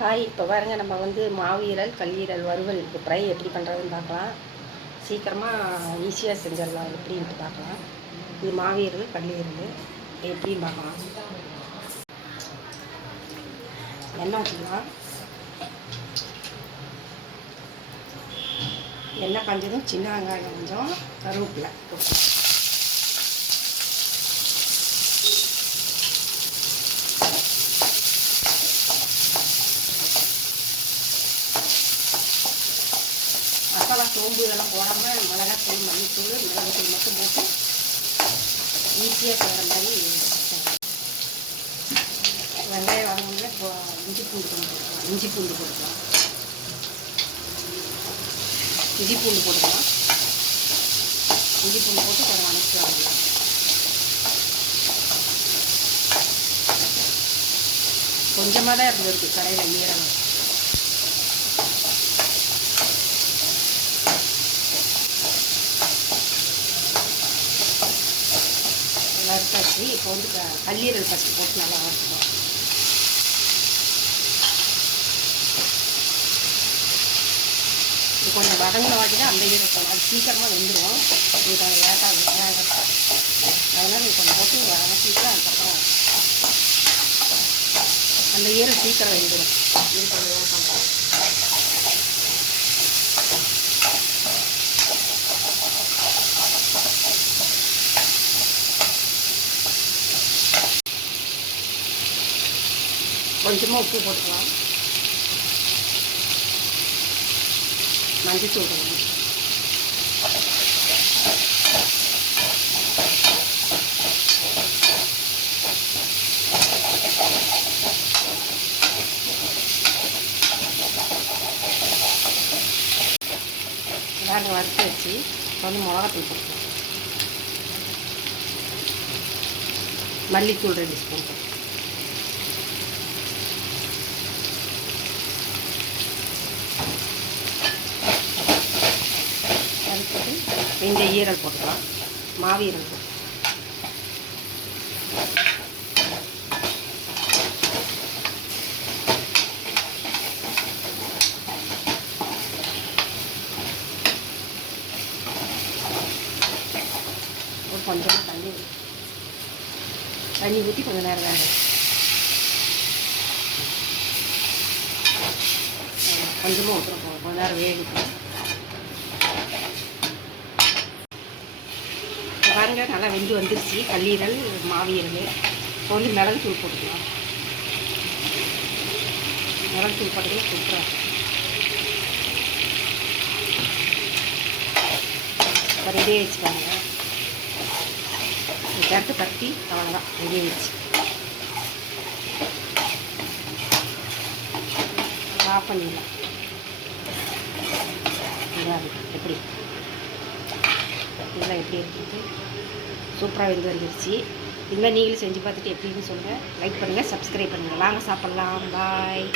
Hi, இப்போ பாருங்க நம்ம மாவீரல் கல்லீரல் வறுவல் ஃப்ரை எப்படி பண்ணுறதுன்னு பார்க்கலாம். சீக்கிரமாக ஈஸியாக செஞ்சிடலாம். எப்படின்ட்டு பார்க்கலாம். இது மாவீரல் கல்லீரல் எப்படின்னு பார்க்கலாம். எண்ணெய் ஊற்றிக்கலாம். எண்ணெய் காஞ்சதும் சின்ன வெங்காயம் கொஞ்சம் கருவேப்பிலை போட்டுக்கலாம். மசாலா சோம்பு இதெல்லாம் போடாமல் மிளகாத்தூள் மல்லித்தூள் மிளகாத்தூள் மட்டும் போட்டு ஈஸியாக செய்கிற மாதிரி வெங்காயம் வாங்கினா இப்போ இஞ்சி பூண்டு போட்டுக்கலாம். இஞ்சி பூண்டு போட்டுக்கலாம். இஞ்சி பூண்டு போட்டு கொஞ்சம் வணக்கிக்கலாம். கொஞ்சமாக தான் இருக்குது கடையில் ஈரகம். வறுத்தாச்சு. இப்போ கல்லீரல் ஃபஸ்ட்டு போட்டு நல்லா வறுத்துக்கலாம். இது கொஞ்சம் வதங்கின வாட்டி தான் அந்த ஈரக்கம் அது சீக்கிரமாக வெந்துடும். இது கொஞ்சம் லேட்டாக அதனால் இது கொஞ்சம் போட்டு வதக்கிட்டு அதுக்கப்புறம் அந்த ஈரம் சீக்கிரம் வெந்துடும். இது கொஞ்சம் லேட்டாக கொஞ்சமாக உப்பு போட்டுக்கலாம். மஞ்சத்தூள் போடணும். வேறு வறுத்து வச்சு மிளகாத்தூள் போட்டுக்கலாம். மல்லித்தூள் 2 ஸ்பூன் போட்டு இந்த ஈரல் போட்டுக்கலாம். மாவீரல் கொஞ்சம் தண்ணி ஊற்றி கொஞ்சம் நேரம் வேணும். கொஞ்சமாக ஊற்றுறோம். கொஞ்சம் நேரம் வேகட்டும். பாருங்க, நல்லா வெந்து வந்துருச்சு கல்லீரல் மாவீரல். இப்போ மிளகுத்தூள் போட்டுக்கலாம். மிளகுத்தூள் போட்டுக்கலாம். சூப்பராக இப்போ ரெடி ஆகிடுச்சு. பாருங்க, சேர்த்து பற்றி அவ்வளோதான் ரெடி ஆகிடுச்சு. ஆஃப் பண்ணிடலாம். எப்படி இதெல்லாம் எப்படி இருக்குது? சூப்பராக வெந்து வந்துருச்சு. இதுமாதிரி நீங்களும் செஞ்சு பார்த்துட்டு எப்படின்னு சொல்லுங்கள். லைக் பண்ணுங்கள், சப்ஸ்கிரைப் பண்ணுங்கள். வாங்க சாப்பிட்லாம். பாய்.